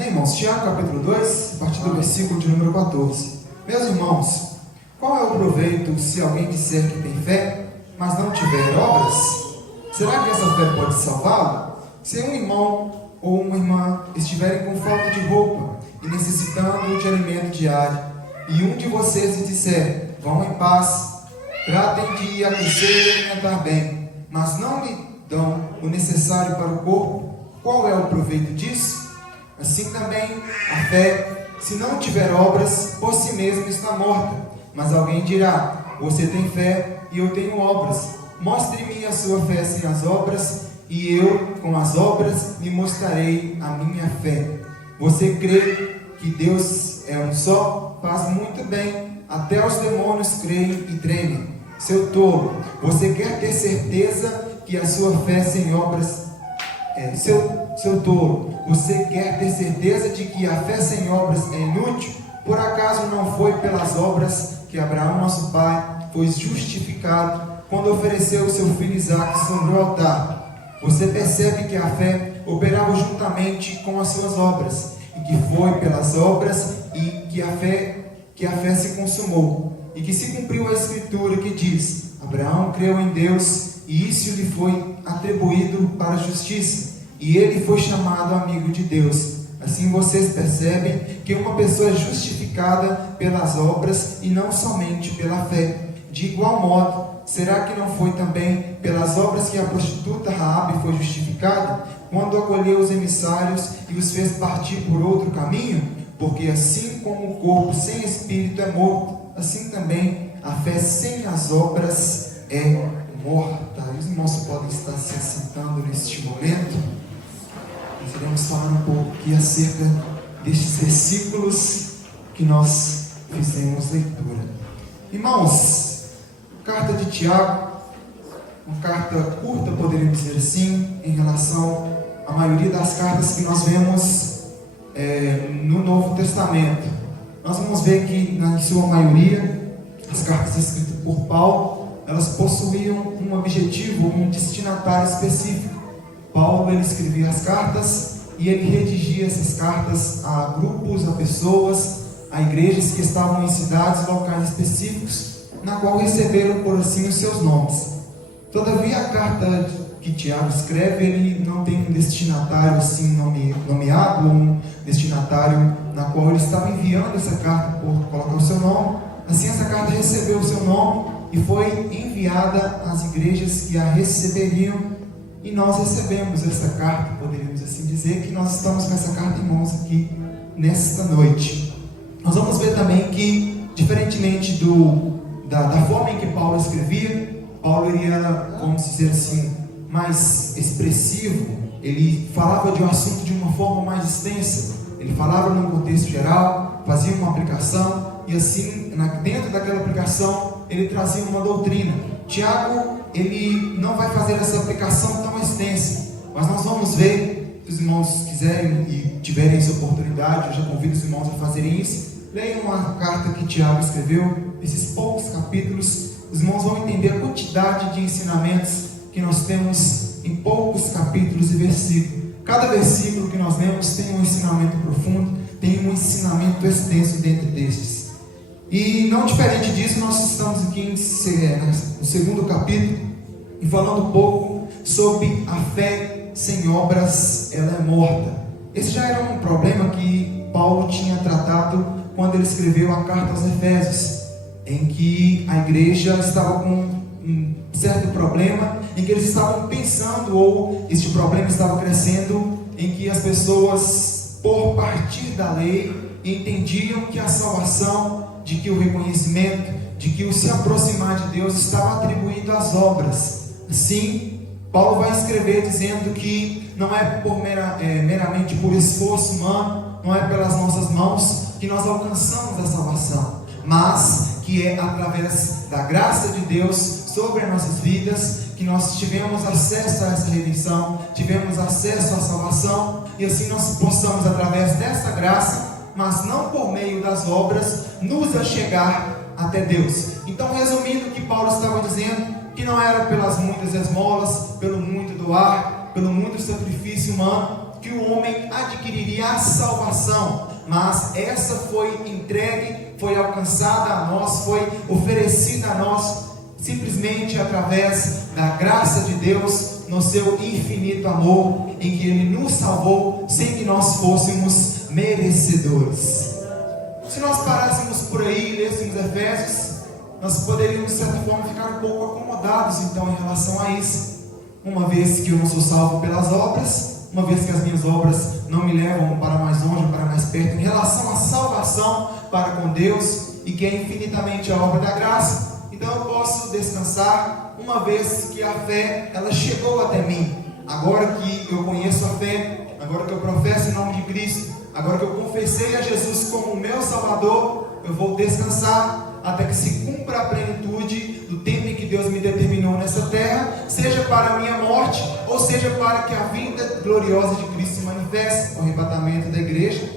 Amém, irmãos? Tiago capítulo 2, a partir do versículo de número 14. Meus irmãos, qual é o proveito se alguém disser que tem fé, mas não tiver obras? Será que essa fé pode salvá-lo? Se um irmão ou uma irmã estiverem com falta de roupa e necessitando de alimento diário, e um de vocês lhe disser, vão em paz, tratem de aquecer e alimentar bem, mas não lhe dão o necessário para o corpo, qual é o proveito disso? Assim também a fé, se não tiver obras, por si mesma está morta. Mas alguém dirá, você tem fé e eu tenho obras. Mostre-me a sua fé sem as obras, e eu, com as obras, lhe mostrarei a minha fé. Você crê que Deus é um só? Faz muito bem, até os demônios creem e tremem. Seu tolo, você quer ter certeza que a sua fé sem obras seu tolo, você quer ter certeza de que a fé sem obras é inútil? Por acaso não foi pelas obras que Abraão, nosso pai, foi justificado quando ofereceu o seu filho Isaque sobre o altar? Você percebe que a fé operava juntamente com as suas obras, e que foi pelas obras e que a fé se consumou, e que se cumpriu a escritura que diz, Abraão creu em Deus, e isso lhe foi atribuído para a justiça, e ele foi chamado amigo de Deus. Assim vocês percebem que uma pessoa é justificada pelas obras e não somente pela fé. De igual modo, será que não foi também pelas obras que a prostituta Raabe foi justificada, quando acolheu os emissários e os fez partir por outro caminho? Porque assim como o corpo sem espírito é morto, assim também a fé sem as obras é morta. Os irmãos podem estar se assentando neste momento. Nós iremos falar um pouco aqui acerca destes versículos que nós fizemos leitura. Irmãos, carta de Tiago, uma carta curta, poderíamos dizer assim, em relação à maioria das cartas que nós vemos no Novo Testamento. Nós vamos ver que, na sua maioria, as cartas escritas por Paulo, elas possuíam um objetivo, um destinatário específico. Paulo, ele escrevia as cartas e ele redigia essas cartas a grupos, a pessoas, a igrejas que estavam em cidades, locais específicos, na qual receberam por assim os seus nomes. Todavia, a carta que Tiago escreve, ele não tem um destinatário assim nomeado, um destinatário na qual ele estava enviando essa carta por colocar o seu nome. Assim, essa carta recebeu o seu nome e foi enviada às igrejas que a receberiam. E nós recebemos essa carta, poderíamos assim dizer, que nós estamos com essa carta em mãos aqui nesta noite. Nós vamos ver também que, diferentemente da forma em que Paulo escrevia, Paulo ele era, vamos dizer assim, mais expressivo. Ele falava de um assunto de uma forma mais extensa. Ele falava num contexto geral, fazia uma aplicação, e assim, dentro daquela aplicação, ele trazia uma doutrina. Tiago, ele não vai fazer essa aplicação tão extensa, mas nós vamos ver, se os irmãos quiserem e tiverem essa oportunidade, eu já convido os irmãos a fazerem isso. Leiam uma carta que Tiago escreveu, esses poucos capítulos, os irmãos vão entender a quantidade de ensinamentos que nós temos em poucos capítulos e versículos. Cada versículo que nós lemos tem um ensinamento profundo, tem um ensinamento extenso dentro destes. E não diferente disso, nós estamos aqui no segundo capítulo, e falando um pouco sobre a fé sem obras, ela é morta. Esse já era um problema que Paulo tinha tratado quando ele escreveu a carta aos Efésios, em que a igreja estava com um certo problema, em que eles estavam pensando, ou este problema estava crescendo, em que as pessoas, por partir da lei, entendiam que a salvação, de que o reconhecimento, de que o se aproximar de Deus estava atribuído às obras. Assim, Paulo vai escrever dizendo que não é meramente por esforço humano, não é pelas nossas mãos que nós alcançamos a salvação, mas que é através da graça de Deus sobre as nossas vidas que nós tivemos acesso a essa redenção, tivemos acesso à salvação, e assim nós possamos, através dessa graça, mas não por meio das obras, nos achegar até Deus. Então, resumindo o que Paulo estava dizendo, que não era pelas muitas esmolas, pelo muito doar, pelo muito sacrifício humano, que o homem adquiriria a salvação, mas essa foi entregue, foi alcançada a nós, foi oferecida a nós, simplesmente através da graça de Deus, no seu infinito amor, em que Ele nos salvou, sem que nós fôssemos merecedores. Se nós parássemos por aí e lêssemos Efésios, nós poderíamos, de certa forma, ficar um pouco acomodados, então, em relação a isso. Uma vez que eu não sou salvo pelas obras, uma vez que as minhas obras não me levam para mais longe, para mais perto, em relação à salvação para com Deus, e que é infinitamente a obra da graça, então eu posso descansar, uma vez que a fé, ela chegou até mim. Agora que eu conheço a fé, agora que eu professo em nome de Cristo, agora que eu confessei a Jesus como o meu Salvador, eu vou descansar até que se cumpra a plenitude do tempo em que Deus me determinou nessa terra, seja para a minha morte, ou seja para que a vinda gloriosa de Cristo se manifeste, o arrebatamento da igreja,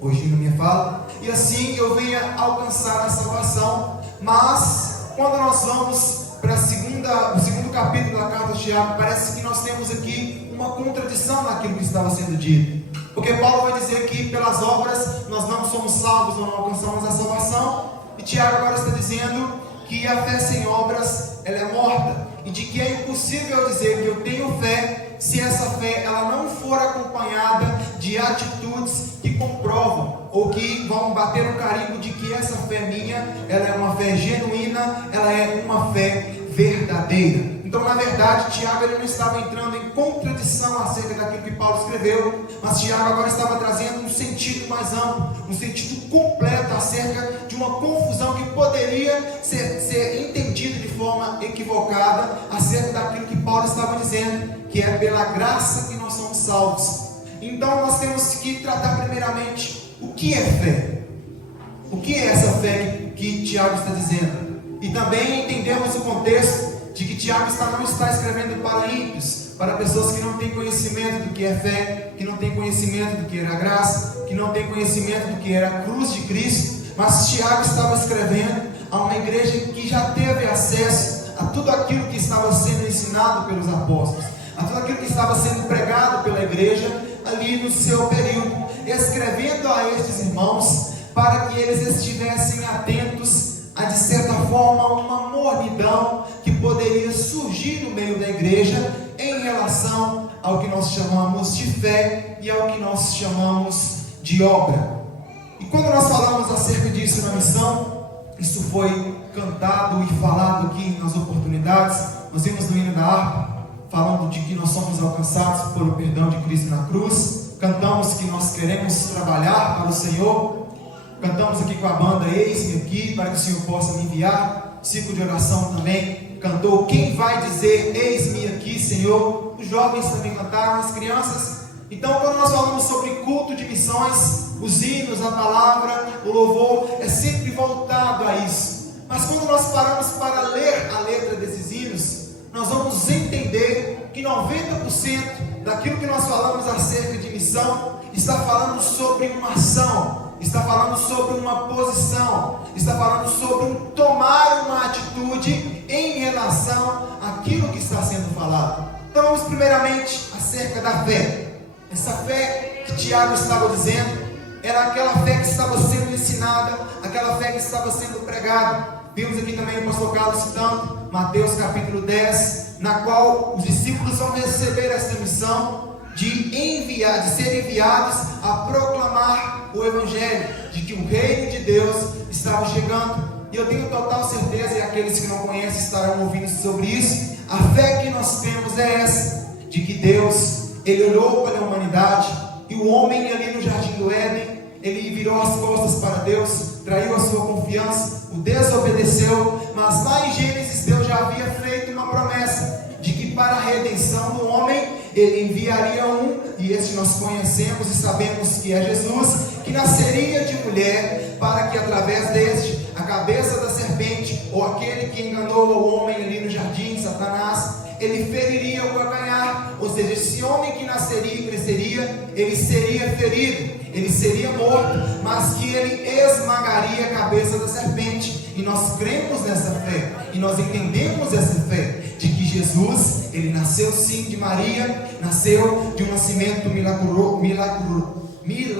hoje na minha fala, e assim eu venha alcançar a salvação. Mas quando nós vamos para o segundo capítulo da carta de Tiago, parece que nós temos aqui uma contradição naquilo que estava sendo dito, porque Paulo vai dizer que pelas obras nós não somos salvos, não alcançamos a salvação, e Tiago agora está dizendo que a fé sem obras, ela é morta, e de que é impossível dizer que eu tenho fé se essa fé ela não for acompanhada de atitudes que comprovam ou que vão bater no carimbo de que essa fé minha, ela é uma fé genuína, ela é uma fé verdadeira. Então, na verdade, Tiago ele não estava entrando em contradição acerca daquilo que Paulo escreveu, mas Tiago agora estava trazendo um sentido mais amplo, um sentido completo acerca de uma confusão que poderia ser entendida de forma equivocada acerca daquilo que Paulo estava dizendo, que é pela graça que nós somos salvos. Então, nós temos que tratar primeiramente o que é fé. O que é essa fé que Tiago está dizendo? E também entendemos o contexto de que Tiago não está escrevendo para ímpios, para pessoas que não têm conhecimento do que é fé, que não têm conhecimento do que era a graça, que não têm conhecimento do que era a cruz de Cristo, mas Tiago estava escrevendo a uma igreja que já teve acesso a tudo aquilo que estava sendo ensinado pelos apóstolos, a tudo aquilo que estava sendo pregado pela igreja ali no seu período, escrevendo a estes irmãos para que eles estivessem atentos a, de certa forma, uma mornidão que poderia surgir no meio da igreja em relação ao que nós chamamos de fé e ao que nós chamamos de obra. E quando nós falamos acerca disso na missão, isso foi cantado e falado aqui nas oportunidades. Nós vimos no hino da harpa falando de que nós somos alcançados pelo perdão de Cristo na cruz. Cantamos que nós queremos trabalhar para o Senhor. Cantamos aqui com a banda Eis-me Aqui, para que o Senhor possa me enviar. Ciclo de oração também cantou Quem vai dizer Eis-me Aqui, Senhor. Os jovens também cantaram, as crianças. Então, quando nós falamos sobre culto de missões, os hinos, a palavra, o louvor, é sempre voltado a isso. Mas quando nós paramos para ler a letra desses hinos, nós vamos entender que 90% daquilo que nós falamos acerca de missão está falando sobre uma ação, está falando sobre uma posição, está falando sobre um tomar uma atitude em relação àquilo que está sendo falado. Então vamos primeiramente acerca da fé. Essa fé que Tiago estava dizendo era aquela fé que estava sendo ensinada, aquela fé que estava sendo pregada. Vimos aqui também o pastor Carlos citando Mateus capítulo 10, na qual os discípulos vão receber essa missão de ser enviados a proclamar o Evangelho, de que o reino de Deus estava chegando. E eu tenho total certeza, e aqueles que não conhecem estarão ouvindo sobre isso, a fé que nós temos é essa, de que Deus, Ele olhou para a humanidade, e o homem ali no jardim do Éden, ele virou as costas para Deus, traiu a sua confiança, o desobedeceu, mas lá em Gênesis Deus já havia feito uma promessa, de que para a redenção do homem, Ele enviaria um, e esse nós conhecemos e sabemos que é Jesus, que nasceria de mulher, para que através deste, a cabeça da serpente, ou aquele que enganou o homem ali no jardim, Satanás, ele feriria o calcanhar, ou seja, esse homem que nasceria e cresceria, ele seria ferido, ele seria morto, mas que ele esmagaria a cabeça da serpente. E nós cremos nessa fé, e nós entendemos essa fé, de que Jesus, ele nasceu sim de Maria, nasceu de um nascimento milagroso. Amém,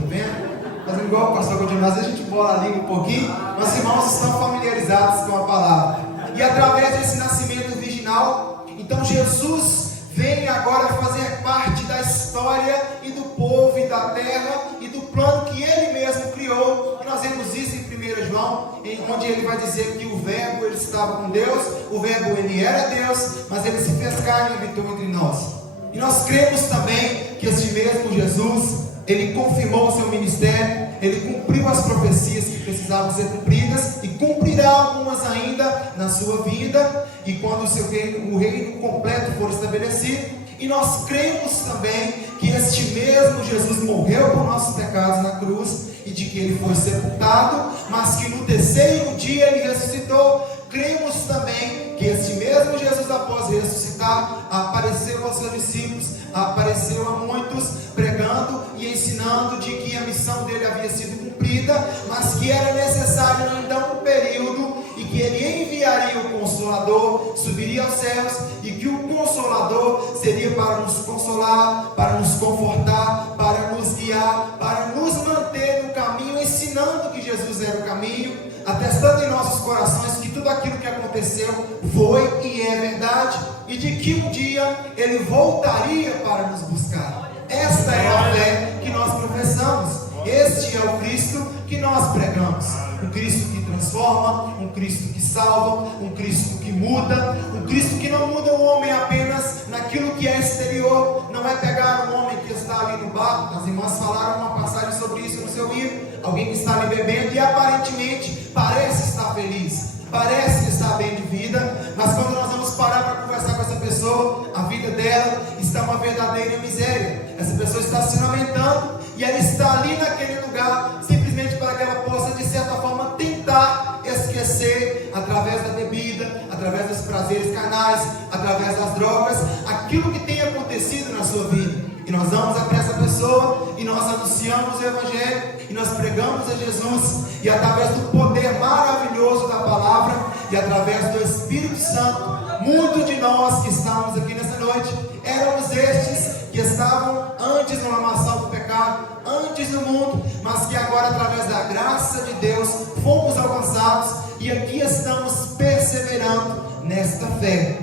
tá vendo? Fazendo igual o pastor continua, às vezes a gente bola a língua um pouquinho, mas os irmãos estão familiarizados com a palavra. E através desse nascimento virginal, então Jesus vem agora fazer parte da história e do povo e da terra e do plano que ele mesmo criou. E nós vemos isso em 1 João, onde ele vai dizer que o verbo ele estava com Deus, o verbo ele era Deus, mas ele se fez carne e habitou entre nós. E nós cremos também que este mesmo Jesus, ele confirmou o seu ministério, ele cumpriu as profecias que precisavam ser cumpridas e cumprirá algumas ainda na sua vida, e quando o reino completo for estabelecido. E nós cremos também que este mesmo Jesus morreu por nossos pecados na cruz, e de que ele foi sepultado, mas que no terceiro dia ele ressuscitou. Cremos também que este mesmo Jesus, após ressuscitar, apareceu aos seus discípulos, apareceu a muitos, pregando e ensinando de que a missão dele havia sido cumprida, mas que era necessário ainda um período, e que ele enviaria o Consolador, subiria aos céus, e que o Consolador seria para nos consolar, para nos confortar, para nos guiar, para nos manter no caminho, ensinando que Jesus era o caminho, atestando em nossos corações que tudo aquilo que aconteceu foi e é verdade, e de que um dia ele voltaria para nos buscar. Esta é a fé que nós professamos. Este é o Cristo que nós pregamos. Um Cristo que transforma, um Cristo que salva, um Cristo que muda, um Cristo que não muda o homem apenas naquilo que é exterior. Não é pegar um homem que está ali no barco. As irmãs falaram uma passagem sobre isso no seu livro. Alguém que está ali bebendo e aparentemente parece estar feliz, parece estar bem de vida, mas quando nós vamos parar para conversar com essa pessoa, a vida dela está uma verdadeira miséria. Essa pessoa está se lamentando e ela está ali naquele lugar simplesmente para que ela possa, de certa forma, tentar esquecer, através da bebida, através dos prazeres carnais, através das drogas, aquilo que tem acontecido na sua vida. E nós vamos até essa pessoa e nós anunciamos o Evangelho e nós pregamos a Jesus, e através do poder maravilhoso da palavra e através do Espírito Santo, muitos de nós que estamos aqui nessa noite éramos estes que estavam antes no lamaçal do pecado, antes no mundo, mas que agora, através da graça de Deus, fomos alcançados e aqui estamos perseverando nesta fé.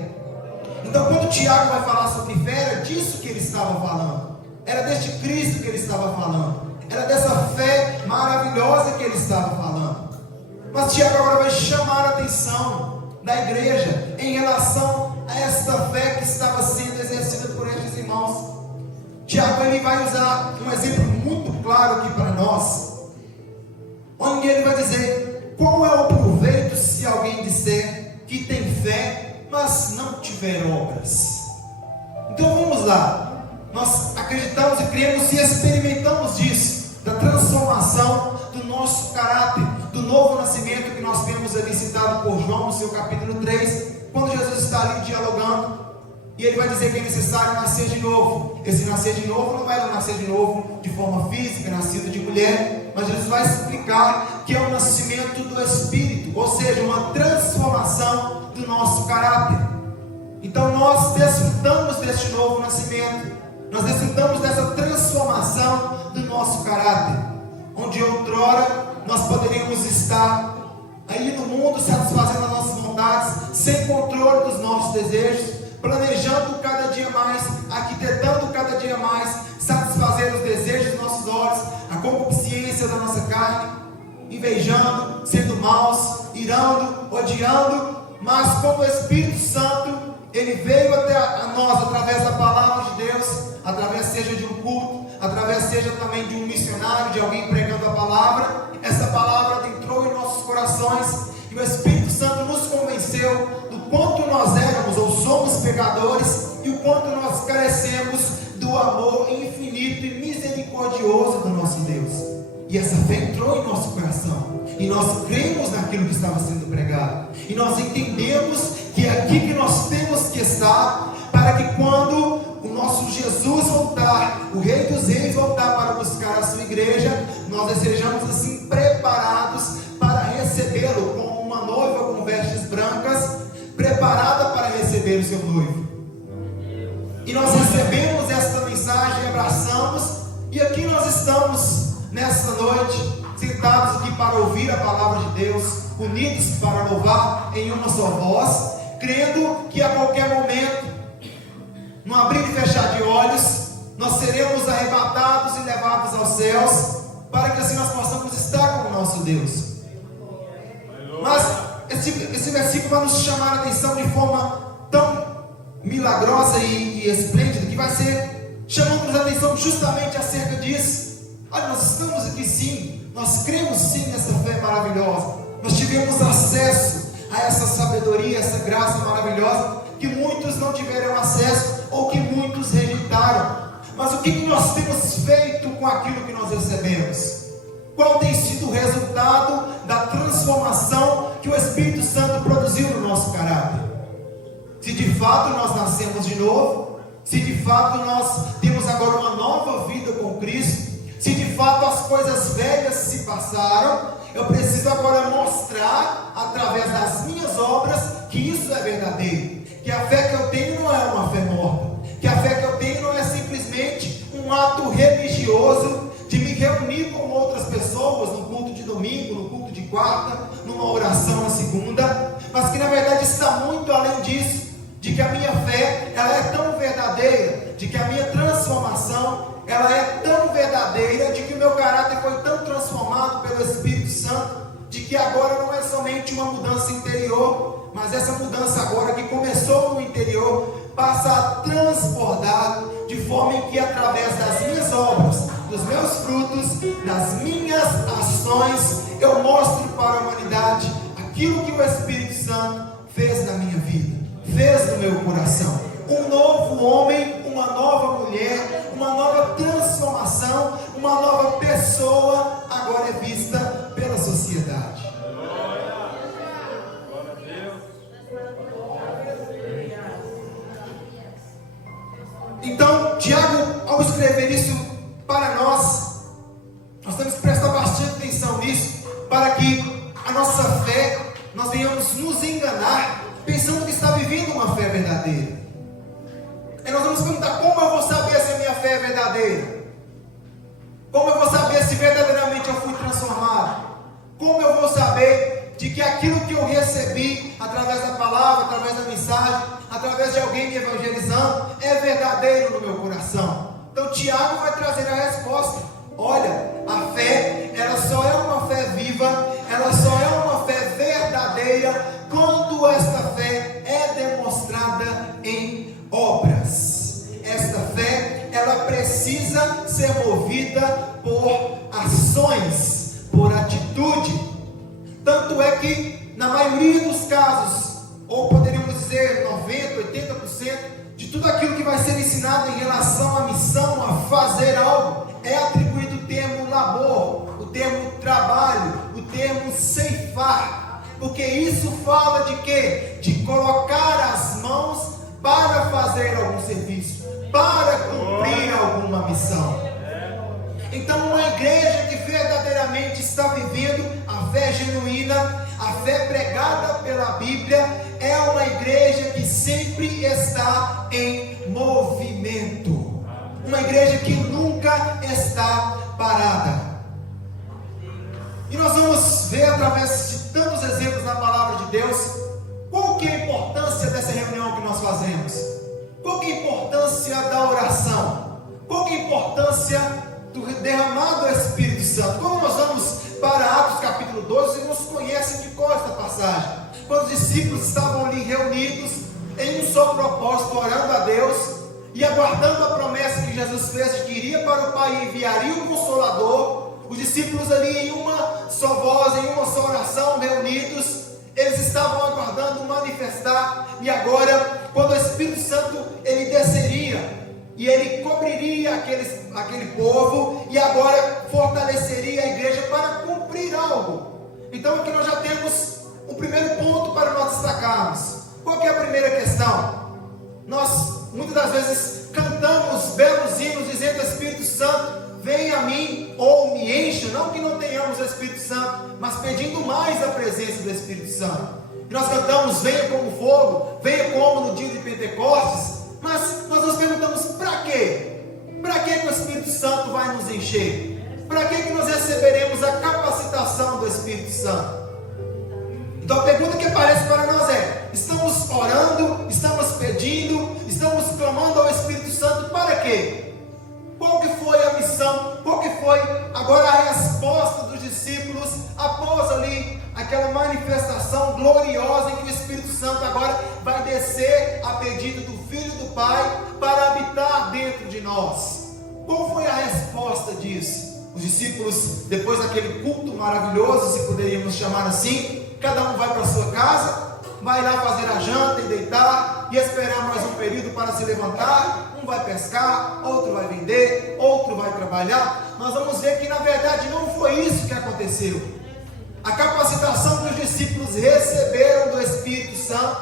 Então, quando Tiago vai falar sobre fé, era disso que ele estava falando, era deste Cristo que ele estava falando, era dessa fé maravilhosa que ele estava falando. Mas Tiago agora vai chamar a atenção da igreja em relação a esta fé que estava sendo exercida por estes irmãos. Tiago ele vai usar um exemplo muito claro aqui para nós, onde ele vai dizer: qual é o proveito se alguém disser que tem fé, mas não tiver obras? Então vamos lá, nós acreditamos e cremos e experimentamos disso, da transformação do nosso caráter, do novo nascimento que nós temos ali citado por João no seu capítulo 3, quando Jesus está ali dialogando, e ele vai dizer que é necessário nascer de novo. Esse nascer de novo não é um nascer de novo de forma física, nascido de mulher, mas Jesus vai explicar que é o nascimento do Espírito, ou seja, uma transformação do nosso caráter. Então nós desfrutamos deste novo nascimento, nós desfrutamos dessa transformação do nosso caráter, onde outrora nós poderíamos estar aí no mundo satisfazendo as nossas vontades, sem controle dos nossos desejos, planejando cada dia mais, arquitetando cada dia mais, satisfazer os desejos dos nossos olhos, a concupiscência da nossa carne, invejando, sendo maus, irando, odiando. Mas como o Espírito Santo, ele veio até a nós através da palavra de Deus, através seja de um culto, através seja também de um missionário, de alguém pregando a palavra, essa palavra entrou em nossos corações, e o Espírito Santo nos convenceu do quanto nós éramos ou somos pecadores, e o quanto nós carecemos do amor infinito e misericordioso do nosso Deus. E essa fé entrou em nosso coração, e nós cremos naquilo que estava sendo pregado, e nós entendemos que é aqui que nós temos que estar, para que quando o nosso Jesus voltar, o Rei dos Reis voltar para buscar a sua igreja, nós estejamos assim preparados para recebê-lo como uma noiva com vestes brancas, o seu noivo. E nós recebemos esta mensagem, abraçamos, e aqui nós estamos nesta noite, sentados aqui para ouvir a palavra de Deus, unidos para louvar em uma só voz, crendo que a qualquer momento, no abrir e fechar de olhos, nós seremos arrebatados e levados aos céus, para que assim nós possamos estar com o nosso Deus. Mas esse versículo vai nos chamar a atenção de forma tão milagrosa e esplêndida, que vai ser chamando-nos a atenção justamente acerca disso. Olha, nós estamos aqui sim, nós cremos sim nessa fé maravilhosa, nós tivemos acesso a essa sabedoria, essa graça maravilhosa, que muitos não tiveram acesso, ou que muitos rejeitaram. Mas o que nós temos feito com aquilo que nós recebemos? Qual tem sido o resultado da transformação que o Espírito Santo produziu no nosso caráter? Se de fato nós nascemos de novo, se de fato nós temos agora uma nova vida com Cristo, se de fato as coisas velhas se passaram, eu preciso agora mostrar, através das minhas obras, que isso é verdadeiro, que a fé que eu tenho não é uma fé morta, que a fé que eu tenho não é simplesmente um ato religioso de me reunir com outras pessoas no culto de domingo, no culto de quarta, numa oração na segunda, mas que na verdade está muito além disso, de que a minha fé, ela é tão verdadeira, de que a minha transformação, ela é tão verdadeira, de que o meu caráter foi tão transformado pelo Espírito Santo, de que agora não é somente uma mudança interior, mas essa mudança agora que começou no interior, passa a transbordar, de forma em que através das minhas obras, dos meus frutos, das minhas ações, eu mostro para a humanidade aquilo que o Espírito Santo fez na minha vida, fez no meu coração. Um novo homem, uma nova mulher, uma nova transformação, uma nova pessoa agora é vista pela sociedade. Então, Tiago, ao escrever isso para nós temos que prestar bastante atenção nisso, para que a nossa fé, nós venhamos nos enganar, pensando que está vivendo uma fé verdadeira. E nós vamos perguntar: como eu vou saber se a minha fé é verdadeira? Como eu vou saber se verdadeiramente eu fui transformado? Como eu vou saber de que aquilo que eu recebi através da palavra, através da mensagem, através de alguém me evangelizando, é verdadeiro no meu coração? Então Tiago vai trazer a resposta. Olha, a fé, ela só é uma fé viva, ela só é uma fé verdadeira quando esta fé é demonstrada em obras. Esta fé, ela precisa ser movida por ações, por atitude. Tanto é que na maioria dos casos, ou poderíamos dizer 90%, 80%, de tudo aquilo que vai ser ensinado em relação à missão, a fazer algo, é atribuído o termo labor, o termo trabalho, o termo ceifar, porque isso fala de quê? De colocar as mãos para fazer algum serviço, para cumprir alguma missão. Então uma igreja que verdadeiramente está vivendo a fé genuína, a fé pregada pela Bíblia, é uma igreja que sempre está em movimento, uma igreja que nunca está parada. E nós vamos ver através de tantos exemplos na palavra de Deus, qual que é a importância dessa reunião que nós fazemos, qual que é a importância da oração, qual que é a importância do derramado do Espírito Santo. Quando nós vamos para Atos capítulo 2, vocês nos conhecem de cor esta passagem, quando os discípulos estavam ali reunidos em um só propósito, orando a Deus e aguardando a promessa que Jesus fez de que iria para o Pai e enviaria o Consolador. Os discípulos ali em uma só voz, em uma só oração, reunidos, eles estavam aguardando manifestar. E agora, quando o Espírito Santo ele desceria e ele cobriria aquele povo, e agora fortaleceria a igreja para cumprir algo. Então aqui nós já temos um primeiro ponto para nós destacarmos. Qual que é a primeira questão? Nós muitas das vezes cantamos belos hinos dizendo: Espírito Santo, vem a mim, ou me encha. Não que não tenhamos o Espírito Santo, mas pedindo mais a presença do Espírito Santo. E nós cantamos: venha como fogo, venha como no dia de Pentecostes. Mas nós nos perguntamos: para quê? Para que o Espírito Santo vai nos encher? Para que nós receberemos a capacitação do Espírito Santo? Então a pergunta que aparece para nós é: estamos orando, estamos pedindo, estamos clamando ao Espírito Santo para quê? Qual que foi a missão? Qual que foi agora a resposta dos discípulos após ali aquela manifestação gloriosa em que o Espírito Santo agora vai descer a pedido do Filho do Pai para habitar dentro de nós? Qual foi a resposta disso? Os discípulos, depois daquele culto maravilhoso, se poderíamos chamar assim, cada um vai para a sua casa, vai lá fazer a janta e deitar e esperar mais um período para se levantar. Um vai pescar, outro vai vender, outro vai trabalhar. Nós vamos ver que na verdade não foi isso que aconteceu. A capacitação que os discípulos receberam do Espírito Santo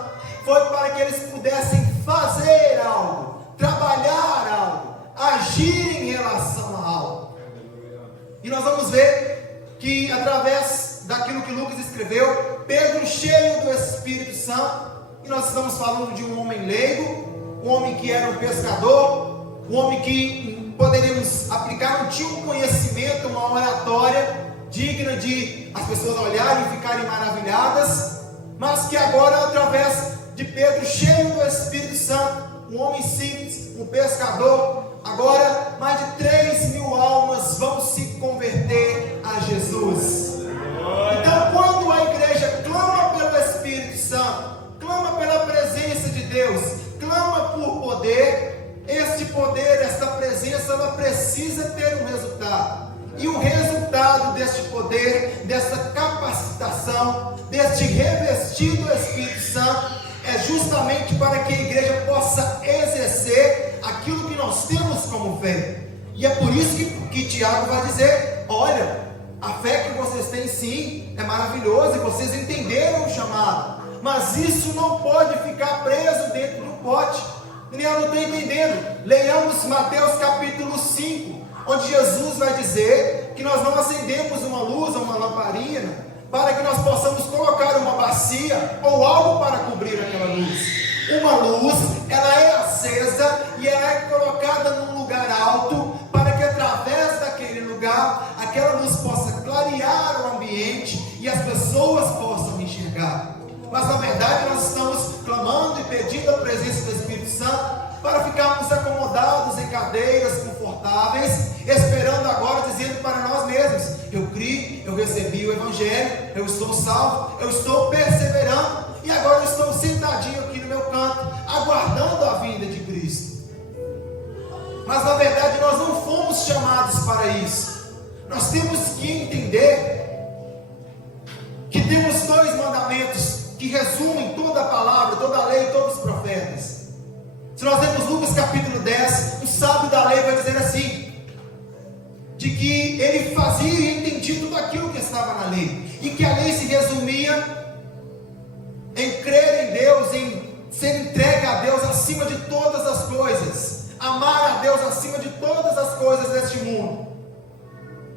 foi para que eles pudessem fazer algo, trabalhar algo, agir em relação a algo. E nós vamos ver que através daquilo que Lucas escreveu, Pedro, cheio do Espírito Santo, e nós estamos falando de um homem leigo, um homem que era um pescador, um homem que poderíamos aplicar, não tinha um conhecimento, uma oratória digna de as pessoas olharem e ficarem maravilhadas, mas que agora, através de Pedro, cheio do Espírito Santo, um homem simples, um pescador, agora mais de 3.000 almas vão se converter a Jesus. Então, quando a igreja clama pelo Espírito Santo, clama pela presença de Deus, clama por poder, este poder, esta presença, ela precisa ter um resultado. E o resultado deste poder, desta capacitação, deste revestir do Espírito Santo, é justamente para que a igreja possa exercer aquilo que nós temos como fé. E é por isso que Tiago vai dizer: olha, a fé que vocês têm sim é maravilhosa, e vocês entenderam o chamado, mas isso não pode ficar preso dentro do pote. E eu não estou entendendo. Leiamos Mateus capítulo 5, onde Jesus vai dizer que nós não acendemos uma luz ou uma lamparina para que nós possamos colocar uma bacia ou algo para cobrir aquela luz. Uma luz, ela é acesa e ela é colocada num lugar alto, para que através daquele lugar, aquela luz possa clarear o ambiente e as pessoas possam enxergar. Mas na verdade nós estamos clamando e pedindo a presença do Espírito Santo para ficarmos acomodados em cadeiras confortáveis, esperando agora, dizendo para nós mesmos: eu criei, eu recebi o Evangelho, eu estou salvo, eu estou perseverando, e agora eu estou sentadinho aqui no meu canto, aguardando a vinda de Cristo. Mas na verdade nós não fomos chamados para isso. Nós temos que entender que temos 2 mandamentos que resumem toda a palavra, toda a lei, todos os profetas. Se nós lemos Lucas capítulo 10, o sábio da lei vai dizer assim, de que ele fazia e entendia tudo aquilo que estava na lei, e que a lei se resumia em crer em Deus, em ser entregue a Deus acima de todas as coisas, amar a Deus acima de todas as coisas deste mundo.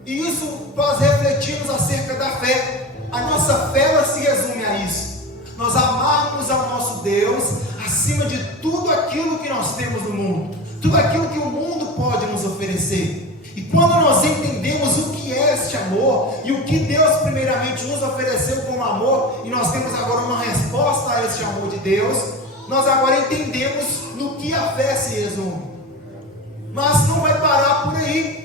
E isso faz refletirmos acerca da fé. A nossa fé, ela se resume a isso: nós amarmos ao nosso Deus acima de tudo aquilo que nós temos no mundo, tudo aquilo que o mundo pode nos oferecer. E quando nós entendemos o que é este amor, e o que Deus primeiramente nos ofereceu como amor, e nós temos agora uma resposta a este amor de Deus, nós agora entendemos no que a fé se resume. Mas não vai parar por aí.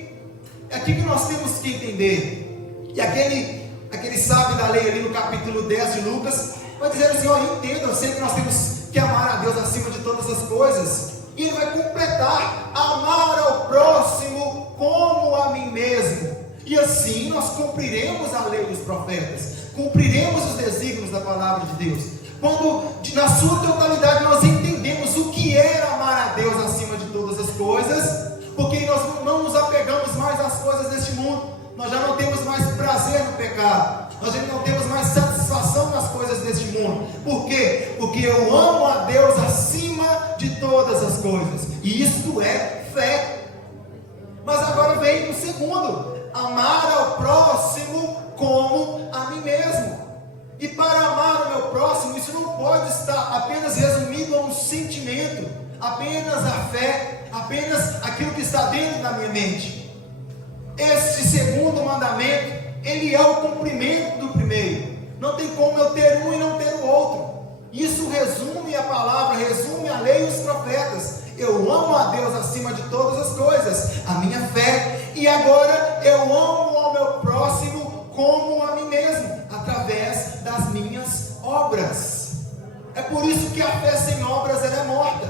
É aqui que nós temos que entender. E aquele sábio da lei ali no capítulo 10 de Lucas vai dizer assim: olha, entenda, eu sei que nós temos que amar a Deus acima de todas as coisas, e ele vai completar: amar ao próximo como a mim mesmo. E assim nós cumpriremos a lei dos profetas, cumpriremos os desígnios da palavra de Deus, quando na sua totalidade nós entendemos o que é amar a Deus acima de todas as coisas, porque nós não nos apegamos mais às coisas deste mundo, nós já não temos mais prazer no pecado, nós já não temos mais satisfação nas coisas deste mundo. Por quê? Porque eu amo a Deus acima de todas as coisas, e isto é fé. Mas agora vem o segundo: amar ao próximo como a mim mesmo. E para amar o meu próximo, isso não pode estar apenas resumido a um sentimento, apenas a fé, apenas aquilo que está dentro da minha mente. Este segundo mandamento, ele é o cumprimento do primeiro. Não tem como eu ter um e não ter o outro. Isso resume a palavra, resume a lei e os profetas. Eu amo a Deus acima de todas as coisas, a minha fé, e agora eu amo ao meu próximo como a mim mesmo, através das minhas obras. É por isso que a fé sem obras ela é morta,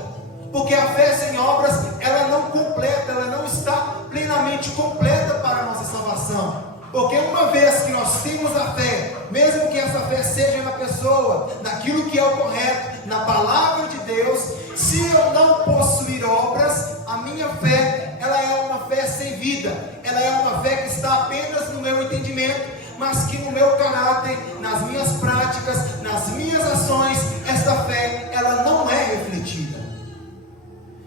porque a fé sem obras ela não completa, ela não está plenamente completa para a nossa salvação. Porque uma vez que nós temos a fé, mesmo que essa fé seja na pessoa, naquilo que é o correto, na palavra de Deus, se eu não possuir obras, a minha fé, ela é uma fé sem vida, ela é uma fé que está apenas no meu entendimento, mas que no meu caráter, nas minhas práticas, nas minhas ações, esta fé, ela não é refletida.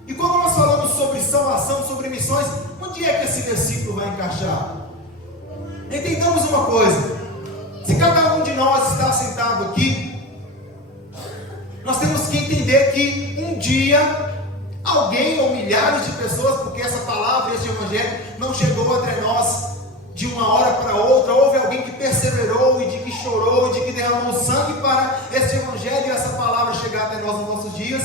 E quando nós falamos sobre salvação, sobre missões, onde é que esse versículo vai encaixar? Entendamos uma coisa: se cada um de nós está sentado aqui, nós temos que entender que um dia alguém ou milhares de pessoas, porque essa palavra, esse evangelho não chegou até nós de uma hora para outra, houve alguém que perseverou e de que chorou e de que derramou sangue para esse evangelho e essa palavra chegar até nós nos nossos dias.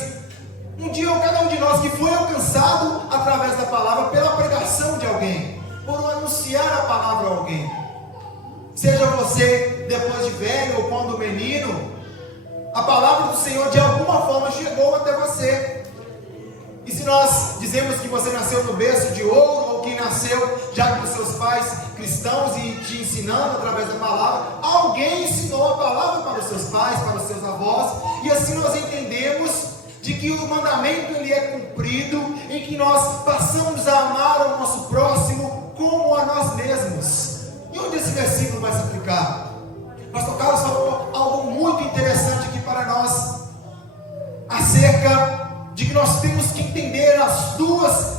Um dia cada um de nós que foi alcançado através da palavra, pela pregação de alguém, por anunciar a palavra a alguém. Seja você depois de velho ou quando menino, a palavra do Senhor de alguma forma chegou até você. E se nós dizemos que você nasceu no berço de ouro, ou que nasceu já com seus pais cristãos e te ensinando através da palavra, alguém ensinou a palavra para os seus pais, para os seus avós, e assim nós entendemos de que o mandamento ele é cumprido, em que nós passamos a amar o nosso próximo como a nós mesmos. E onde esse versículo vai se aplicar? Pastor Carlos falou algo muito interessante aqui para nós, acerca de que nós temos que entender as duas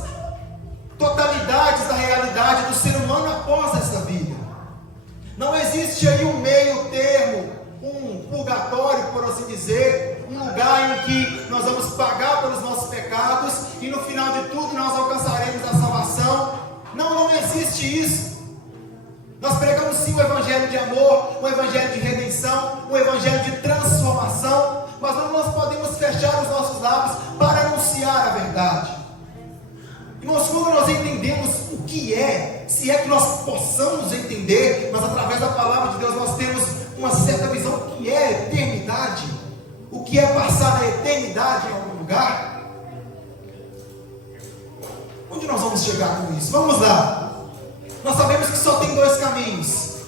totalidades da realidade do ser humano após esta vida. Não existe aí um meio termo, um purgatório, por assim dizer, um lugar em que nós vamos pagar pelos nossos pecados e no final de tudo nós alcançaremos a salvação. Não existe isso. Nós pregamos sim o evangelho de amor, o evangelho de redenção, o evangelho de transformação, mas não nós podemos fechar os nossos lábios para anunciar a verdade. Irmãos, quando nós entendemos o que é, se é que nós possamos entender, mas através da palavra de Deus nós temos uma certa visão do que é eternidade, o que é passar a eternidade em algum lugar. Onde nós vamos chegar com isso? Vamos lá. Nós sabemos que só tem dois caminhos.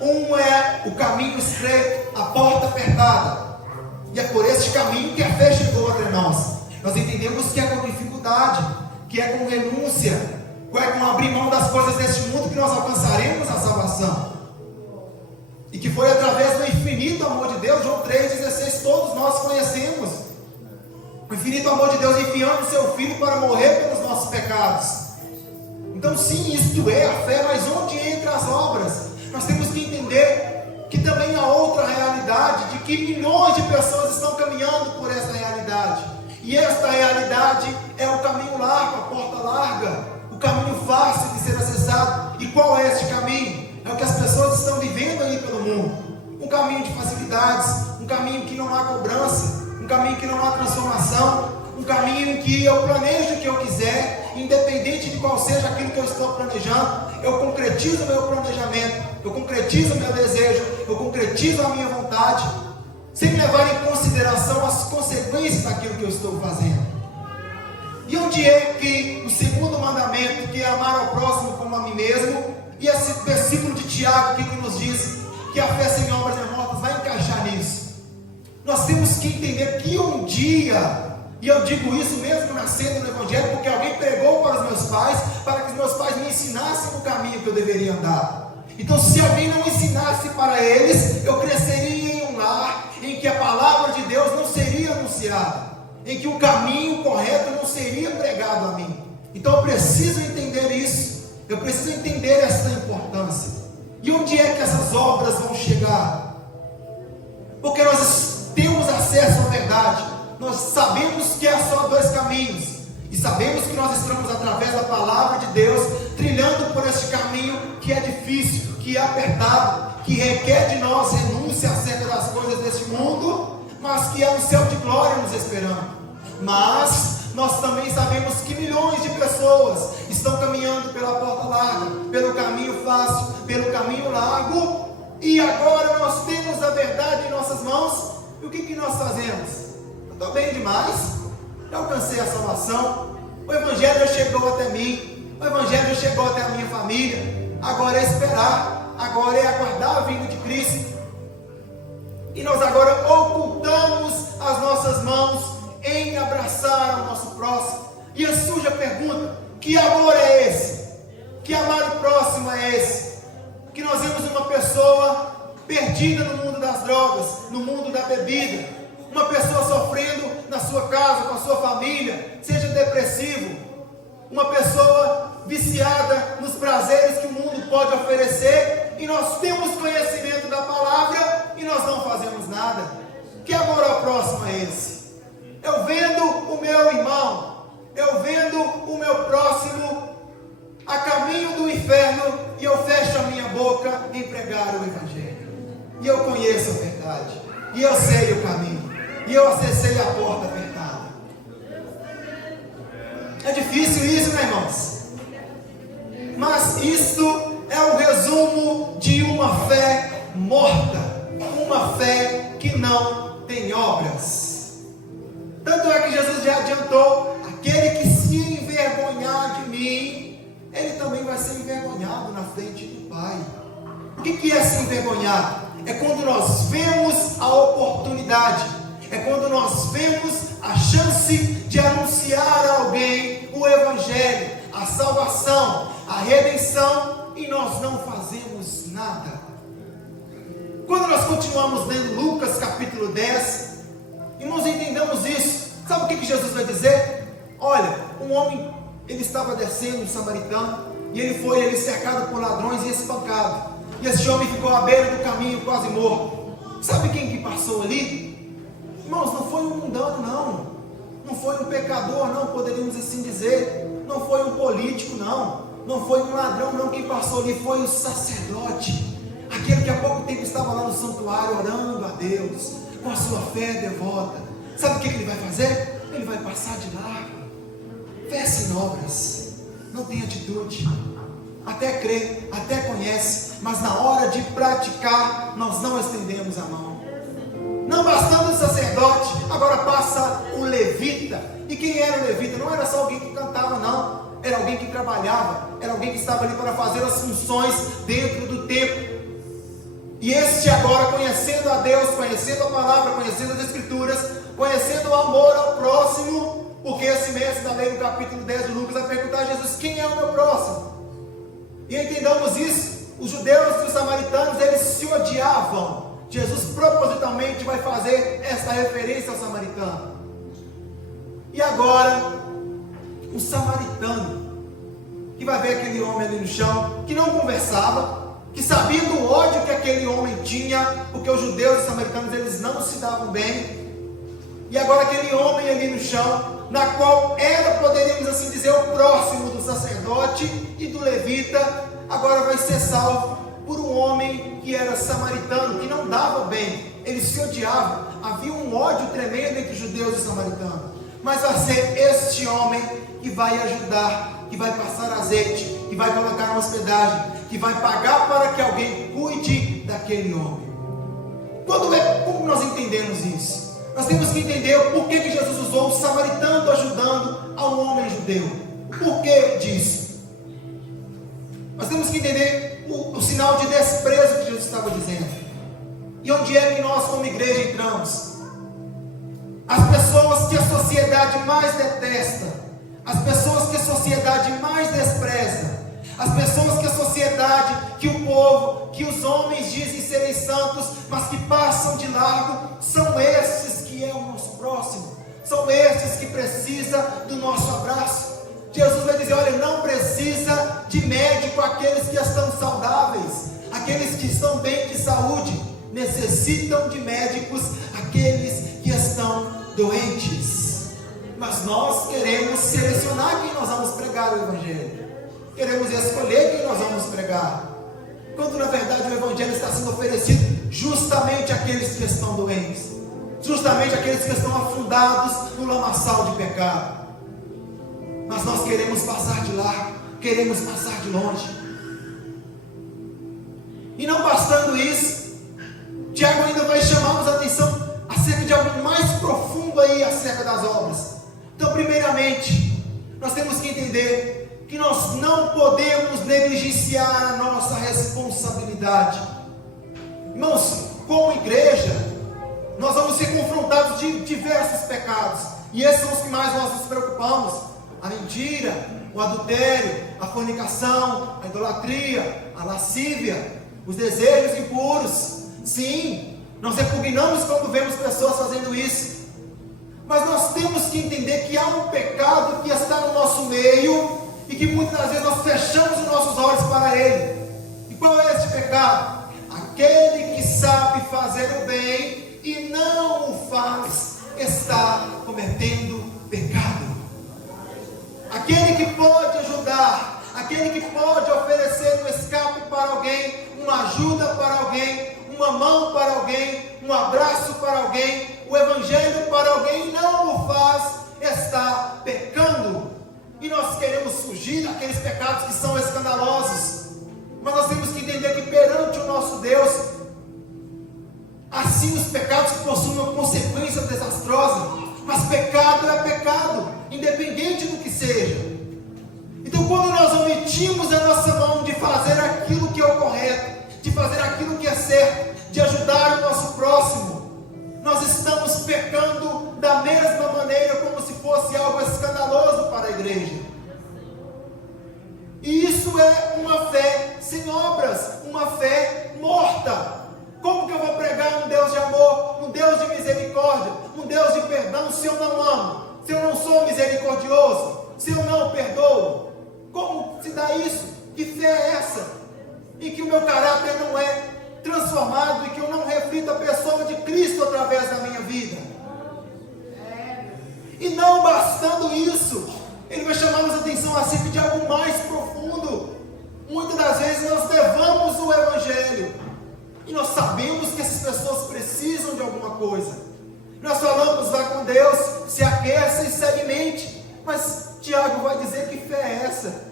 Um é o caminho estreito, a porta apertada. E é por este caminho que a fé chegou até nós. Nós entendemos que é com dificuldade, que é com renúncia, que é com abrir mão das coisas deste mundo que nós alcançaremos a salvação. E que foi através do infinito amor de Deus, João 3,16, todos nós conhecemos. O infinito amor de Deus enviando o seu Filho para morrer pelos nossos pecados. Então sim, isto é a fé, mas onde entra as obras? Nós temos que entender que também há outra realidade, de que milhões de pessoas estão caminhando por essa realidade. E esta realidade é o caminho largo, a porta larga, o caminho fácil de ser acessado. E qual é este caminho? É o que as pessoas estão vivendo aí pelo mundo. Um caminho de facilidades, um caminho que não há cobrança, um caminho que não há transformação, um caminho em que eu planejo o que eu quiser, independente de qual seja aquilo que eu estou planejando, eu concretizo o meu planejamento, eu concretizo o meu desejo, eu concretizo a minha vontade, sem levar em consideração as consequências daquilo que eu estou fazendo. E onde é que o segundo mandamento, que é amar ao próximo como a mim mesmo, e esse versículo de Tiago que nos diz que a fé sem obras é morta, vai encaixar nisso? Nós temos que entender que um dia, e eu digo isso mesmo nascendo no Evangelho, porque alguém pregou para os meus pais, para que os meus pais me ensinassem o caminho que eu deveria andar. Então, se alguém não ensinasse para eles, eu cresceria em um lar em que a palavra de Deus não seria anunciada, em que o caminho correto não seria pregado a mim. Então, eu preciso entender isso, eu preciso entender essa importância. E onde é que essas obras vão chegar? porque nós temos acesso à verdade. Nós sabemos que há só dois caminhos, e sabemos que nós estamos através da palavra de Deus, trilhando por este caminho que é difícil, que é apertado, que requer de nós renúncia acerca das coisas deste mundo, mas que é um céu de glória nos esperando. Mas nós também sabemos que milhões de pessoas estão caminhando pela porta larga, pelo caminho fácil, pelo caminho largo, e agora nós temos a verdade em nossas mãos. E o que nós fazemos? Eu estou bem demais, já alcancei a salvação, o Evangelho já chegou até mim, o Evangelho já chegou até a minha família, agora é esperar, agora é aguardar a vinda de Cristo. E nós agora ocultamos as nossas mãos em abraçar o nosso próximo. E surge a pergunta: que amor é esse? Que amar o próximo é esse? Que nós vemos uma pessoa perdida no mundo das drogas, no mundo da bebida, uma pessoa sofrendo na sua casa, com a sua família, seja depressivo, uma pessoa viciada nos prazeres que o mundo pode oferecer, e nós temos conhecimento da palavra e nós não fazemos nada. Que amor ao próximo é esse? Eu vendo o meu irmão, eu vendo o meu próximo a caminho do inferno, e eu fecho a minha boca em pregar o Evangelho, e eu conheço a verdade, e eu sei o caminho, e eu acessei a porta apertada. É difícil isso, né, irmãos? Mas isso é o resumo de uma fé morta, uma fé que não tem obras. Tanto é que Jesus já adiantou: aquele que se envergonhar de mim, ele também vai ser envergonhado na frente do Pai. O que é se envergonhar? É quando nós vemos a oportunidade, é quando nós vemos a chance de anunciar a alguém o Evangelho, a salvação, a redenção, e nós não fazemos nada. Quando nós continuamos lendo Lucas capítulo 10, irmãos, entendamos isso. Sabe o que Jesus vai dizer? Olha, um homem, ele estava descendo, um samaritano, e ele foi cercado por ladrões e espancado, e esse homem ficou à beira do caminho quase morto. Sabe quem que passou ali? Irmãos, não foi um mundano, não foi um pecador, não, poderíamos assim dizer, não foi um político, não foi um ladrão, não. Quem passou ali foi o sacerdote, aquele que há pouco tempo estava lá no santuário orando a Deus, com a sua fé devota. Sabe o que ele vai fazer? Ele vai passar de largo. Fé sem obras, não tem atitude, até crê, até conhece, mas na hora de praticar, nós não estendemos a mão. Não bastando o sacerdote, agora passa o levita. E quem era o levita? Não era só alguém que cantava, não, era alguém que trabalhava, era alguém que estava ali para fazer as funções dentro do templo. E este agora, conhecendo a Deus, conhecendo a palavra, conhecendo as escrituras, conhecendo o amor ao próximo, porque esse mestre da lei, no capítulo 10 de Lucas, vai perguntar a Jesus: quem é o meu próximo? E entendamos isso, os judeus e os samaritanos, eles se odiavam. Jesus propositalmente vai fazer essa referência ao samaritano. E agora, o samaritano, que vai ver aquele homem ali no chão, que não conversava, que sabia do ódio que aquele homem tinha, porque os judeus e os samaritanos, eles não se davam bem. E agora aquele homem ali no chão, na qual era, poderíamos assim dizer, o próximo do sacerdote e do levita, agora vai ser salvo por um homem que era samaritano, que não dava bem, eles se odiavam, havia um ódio tremendo entre os judeus e os samaritanos, mas vai ser este homem que vai ajudar, que vai passar azeite, que vai colocar uma hospedagem, que vai pagar para que alguém cuide daquele homem. Como nós entendemos isso? Nós temos que entender o porquê que Jesus usou o samaritano ajudando a um homem judeu. Por que disso? Nós temos que entender o sinal de desprezo que Jesus estava dizendo. E onde é que nós como igreja entramos? As pessoas que a sociedade mais detesta, as pessoas que a sociedade mais despreza, as pessoas que a sociedade, que o povo, que os homens dizem serem santos, mas que passam de largo, são esses que é o nosso próximo, são esses que precisam do nosso abraço. Jesus vai dizer: olha, não precisa de médico aqueles que estão saudáveis, aqueles que estão bem de saúde, necessitam de médicos aqueles que estão doentes. Mas nós queremos selecionar quem nós vamos pregar o Evangelho. Queremos escolher quem nós vamos pregar. Quando na verdade o Evangelho está sendo oferecido justamente àqueles que estão doentes. Justamente àqueles que estão afundados no lamaçal de pecado. Mas nós queremos passar de lá. Queremos passar de longe. E não bastando isso, Tiago ainda vai chamar-nos a atenção acerca de algo mais profundo aí acerca das obras. Então, primeiramente, nós temos que entender que nós não podemos negligenciar a nossa responsabilidade. Irmãos, como igreja, nós vamos ser confrontados de diversos pecados, e esses são os que mais nós nos preocupamos: a mentira, o adultério, a fornicação, a idolatria, a lascívia, os desejos impuros. Sim, nós repugnamos quando vemos pessoas fazendo isso, mas nós temos que entender que há um pecado que está no nosso meio e que muitas das vezes nós fechamos os nossos olhos para ele. E qual é esse pecado? Aquele que sabe fazer o bem e não o faz, está cometendo pecado. Aquele que pode ajudar, aquele que pode oferecer um escape para alguém, uma ajuda para alguém, uma mão para alguém, um abraço para alguém, o Evangelho para alguém, não o faz, está pecando. E nós queremos fugir daqueles pecados que são escandalosos, mas nós temos que entender que perante o nosso Deus, assim os pecados que possuem uma consequência desastrosa, mas pecado é pecado, independente do que seja. Então, quando nós omitimos a nossa mão de fazer aquilo que é o correto, de fazer aquilo que é certo, de ajudar o nosso próximo, nós estamos pecando da mesma maneira, como se fosse algo escandaloso para a igreja. E isso é uma fé sem obras, uma fé morta. Como que eu vou pregar um Deus de amor, um Deus de misericórdia, um Deus de perdão, se eu não amo, se eu não sou misericordioso, se eu não perdoo? Como se dá isso? Que fé é essa? Em que o meu caráter não é transformado e que eu não reflito a pessoa de Cristo através da minha vida. E não bastando isso, ele vai chamar-nos a atenção acerca de algo mais profundo. Muitas das vezes nós levamos o Evangelho e nós sabemos que essas pessoas precisam de alguma coisa. Nós falamos, vá com Deus, se aqueça e se alimente. Mas Tiago vai dizer: que fé é essa?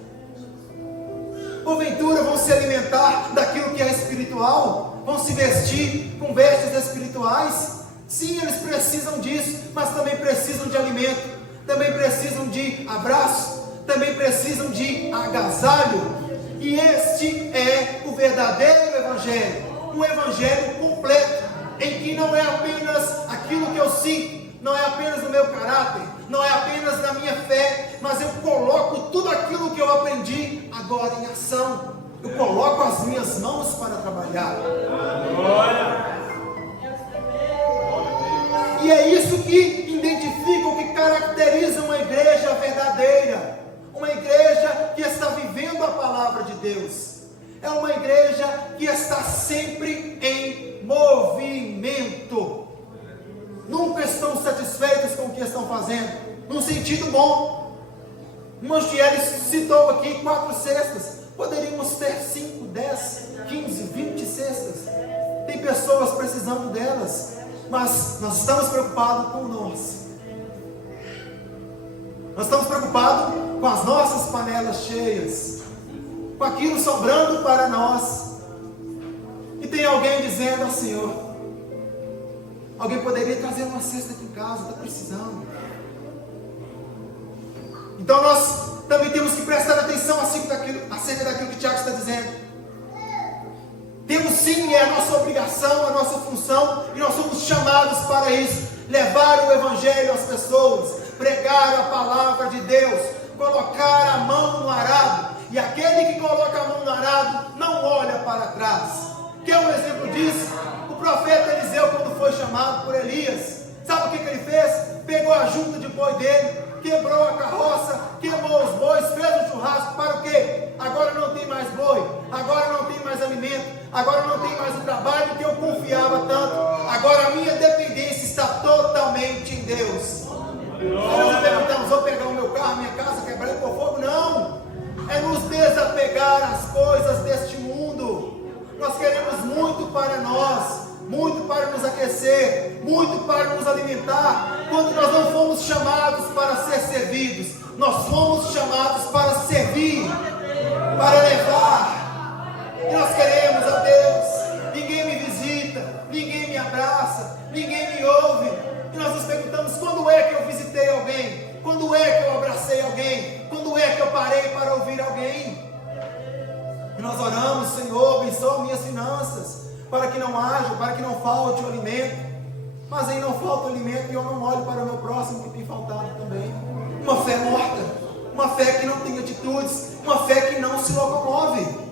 Porventura vão se alimentar daquilo que é espiritual? Vão se vestir com vestes espirituais? Sim, eles precisam disso, mas também precisam de alimento, também precisam de abraço, também precisam de agasalho. E este é o verdadeiro Evangelho, um Evangelho completo, em que não é apenas aquilo que eu sinto, não é apenas o meu caráter, não é apenas na minha fé, mas eu coloco tudo aquilo que eu aprendi agora em ação. Eu coloco as minhas mãos para trabalhar. E é isso que identifica, o que caracteriza uma igreja verdadeira, uma igreja que está vivendo a palavra de Deus. É uma igreja que está sempre em movimento. Nunca estão satisfeitos com o que estão fazendo, num sentido bom. O irmão Thierry citou aqui 4 cestas. Poderíamos ter 5, 10, 15, 20 cestas. Tem pessoas precisando delas, mas nós estamos preocupados com nós. Nós estamos preocupados com as nossas panelas cheias, com aquilo sobrando para nós. E tem alguém dizendo: ao Senhor, alguém poderia trazer uma cesta aqui em casa, está precisando. Então nós também temos que prestar atenção acerca daquilo que Tiago está dizendo. Temos sim, é a nossa obrigação, a nossa função, e nós somos chamados para isso: levar o Evangelho às pessoas, pregar a palavra de Deus, colocar a mão no arado. E aquele que coloca a mão no arado não olha para trás. Quer um exemplo disso? O profeta Eliseu, quando foi chamado por Elias, sabe o que ele fez? Pegou a junta de boi dele, quebrou a carroça, queimou os bois, fez um churrasco. Para o quê? Agora não tem mais boi, agora não tem mais alimento, agora não tem mais o trabalho que eu confiava Deus. Aí nós perguntamos, vou pegar o meu carro, minha casa, quebrar e pôr fogo? Não. É nos desapegar às coisas deste mundo. Nós queremos muito para nós, muito para nos aquecer, muito para nos alimentar, quando nós não fomos chamados para ser servidos, nós fomos chamados para servir, para levar. E nós queremos a Deus. Ninguém me visita, ninguém me abraça, ninguém me ouve. E nós nos perguntamos, quando é que eu visitei alguém? Quando é que eu abracei alguém? Quando é que eu parei para ouvir alguém? E nós oramos, Senhor, abençoa minhas finanças, para que não haja, para que não falte o alimento. Mas aí não falta o alimento e eu não olho para o meu próximo que tem faltado também. Uma fé morta, uma fé que não tem atitudes, uma fé que não se locomove.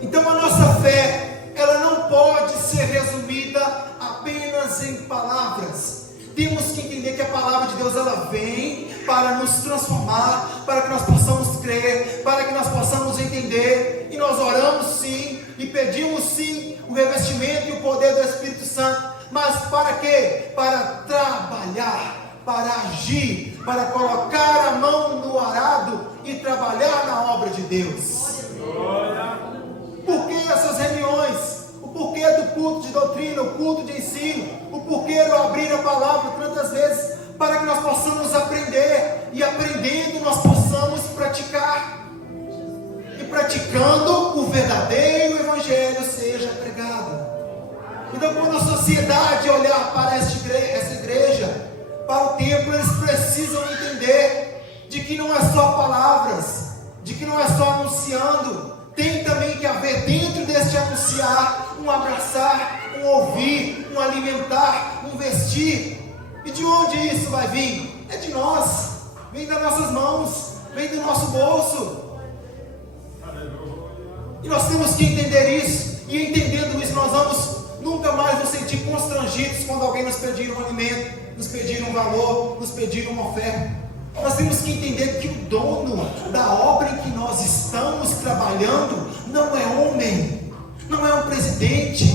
Então a nossa fé, ela não pode ser resumida apenas em palavras. Temos que entender que a palavra de Deus, ela vem para nos transformar, para que nós possamos crer, para que nós possamos entender. E nós oramos sim, e pedimos sim o revestimento e o poder do Espírito Santo. Mas para quê? Para trabalhar, para agir, para colocar a mão no arado e trabalhar na obra de Deus. Por que essas reuniões? O porquê do culto de doutrina, o culto de ensino, o porquê do abrir a palavra tantas vezes, para que nós possamos aprender, e aprendendo nós possamos praticar, e praticando o verdadeiro evangelho seja pregado. Então, quando a sociedade olhar para essa igreja, para o templo, eles precisam entender de que não é só palavras, de que não é só anunciando, tem também que haver dentro deste anunciar, um abraçar, um ouvir, um alimentar, um vestir. E de onde isso vai vir? É de nós, vem das nossas mãos, vem do nosso bolso. E nós temos que entender isso, e entendendo isso nós vamos nunca mais nos sentir constrangidos quando alguém nos pedir um alimento, nos pedir um valor, nos pedir uma oferta. Nós temos que entender que o dono da obra em que nós estamos trabalhando não é homem, não é um presidente,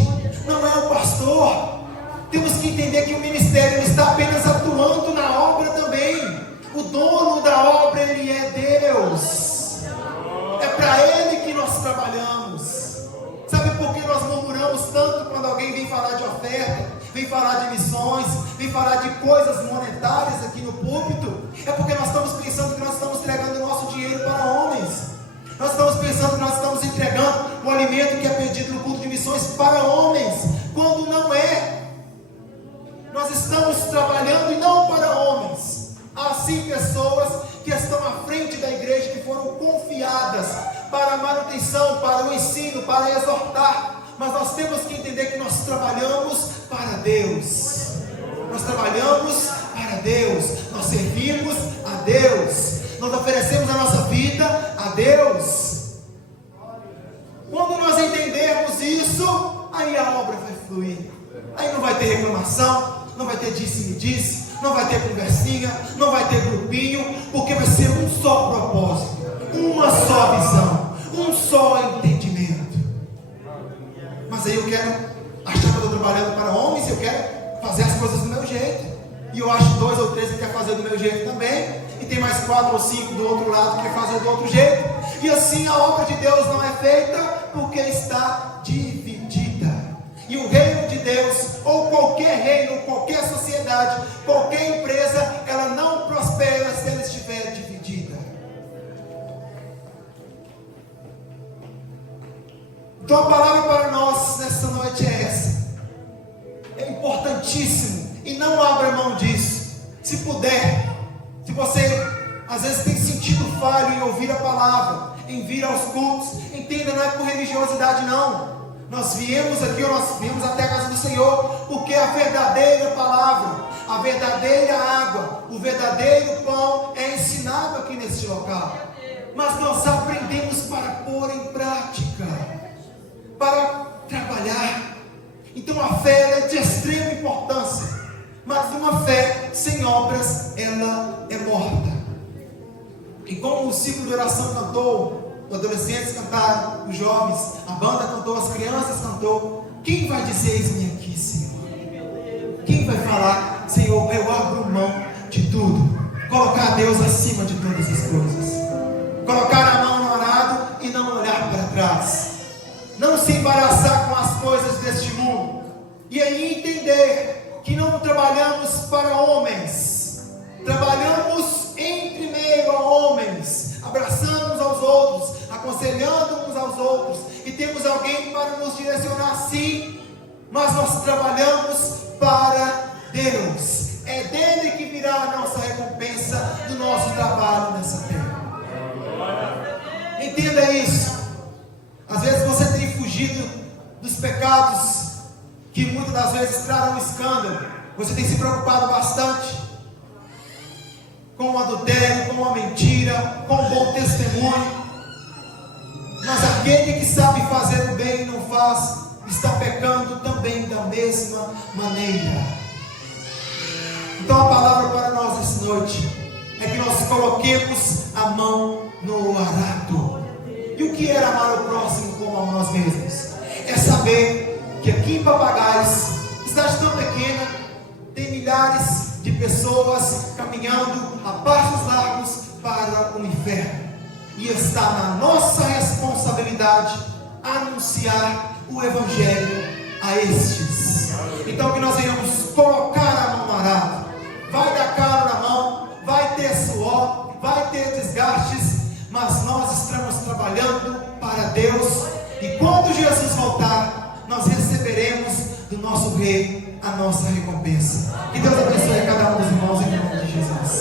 não é um pastor. Temos que entender que o ministério está apenas atuando na obra também. O dono da obra, ele é Deus. É para Ele que nós trabalhamos. Sabe por que nós murmuramos tanto quando alguém vem falar de oferta, vem falar de missões, vem falar de coisas monetárias aqui no púlpito? É porque nós estamos pensando que nós estamos entregando o nosso dinheiro para homens. Nós estamos pensando que nós estamos entregando o alimento que é pedido no culto de missões para homens, quando não é. Nós estamos trabalhando e não para homens. Há sim pessoas que estão à frente da igreja, que foram confiadas para a manutenção, para o ensino, para exortar. Mas nós temos que entender que nós trabalhamos para Deus. Nós trabalhamos para Deus. Nós servimos a Deus. Nós oferecemos a nossa vida a Deus. Quando nós entendermos isso, aí a obra vai fluir. Aí não vai ter reclamação, não vai ter disse-me-disse, não vai ter conversinha, não vai ter grupinho, porque vai ser um só propósito, uma só visão, um só entendimento. Mas aí eu quero achar que eu estou trabalhando para homens, eu quero fazer as coisas do meu jeito, e eu acho 2 ou 3 que quer fazer do meu jeito também, e tem mais 4 ou 5 do outro lado que quer fazer do outro jeito, e assim a obra de Deus não é feita porque está dividida. E o reino de Deus, ou qualquer reino, qualquer sociedade, qualquer empresa, ela não prospera se ela estiver dividida. Então a palavra para nós nessa noite é essa. É importantíssimo, e não abra mão disso. Se puder, se você às vezes tem sentido falho em ouvir a palavra, em vir aos cultos, entenda, não é por religiosidade não. Nós viemos aqui, ou nós viemos até a casa do Senhor, porque a verdadeira palavra, a verdadeira água, o verdadeiro pão é ensinado aqui neste local. Mas nós aprendemos para pôr em prática, para trabalhar. Então a fé é de extrema importância, mas uma fé sem obras, ela é morta. E como o ciclo de oração cantou, os adolescentes cantaram, os jovens, a banda cantou, as crianças cantou, quem vai dizer eis-me aqui, Senhor? quem vai falar: Senhor, eu abro mão de tudo? Colocar Deus acima de todas as coisas. Colocar a mão no arado e não olhar para trás. Não se embaraçar com as coisas deste mundo. E aí entender que não trabalhamos para homens. Trabalhamos entre meio a homens. Abraçando uns aos outros, aconselhando uns aos outros. E temos alguém para nos direcionar, sim. Mas nós trabalhamos para Deus. É dele que virá a nossa recompensa do nosso trabalho nessa terra. Entenda isso. Às vezes você tem fugido dos pecados que muitas das vezes trarão escândalo. Você tem se preocupado bastante com o adultério, com a mentira, com o bom testemunho. Mas aquele que sabe fazer o bem e não faz, está pecando também da mesma maneira. Então a palavra para nós esta noite é que nós coloquemos a mão no arado. E o que é amar o próximo como a nós mesmos? É saber que aqui em Papagaios, cidade tão pequena, tem milhares de pessoas caminhando a passos largos para o inferno. E está na nossa responsabilidade anunciar o Evangelho a estes. Então que nós venhamos colocar a mão no arado. Vai dar calo na mão, vai ter suor, vai ter desgastes, mas nós estamos trabalhando para Deus. E quando Jesus voltar, nós receberemos do nosso Rei a nossa recompensa. Que Deus abençoe a cada um dos irmãos em nome de Jesus.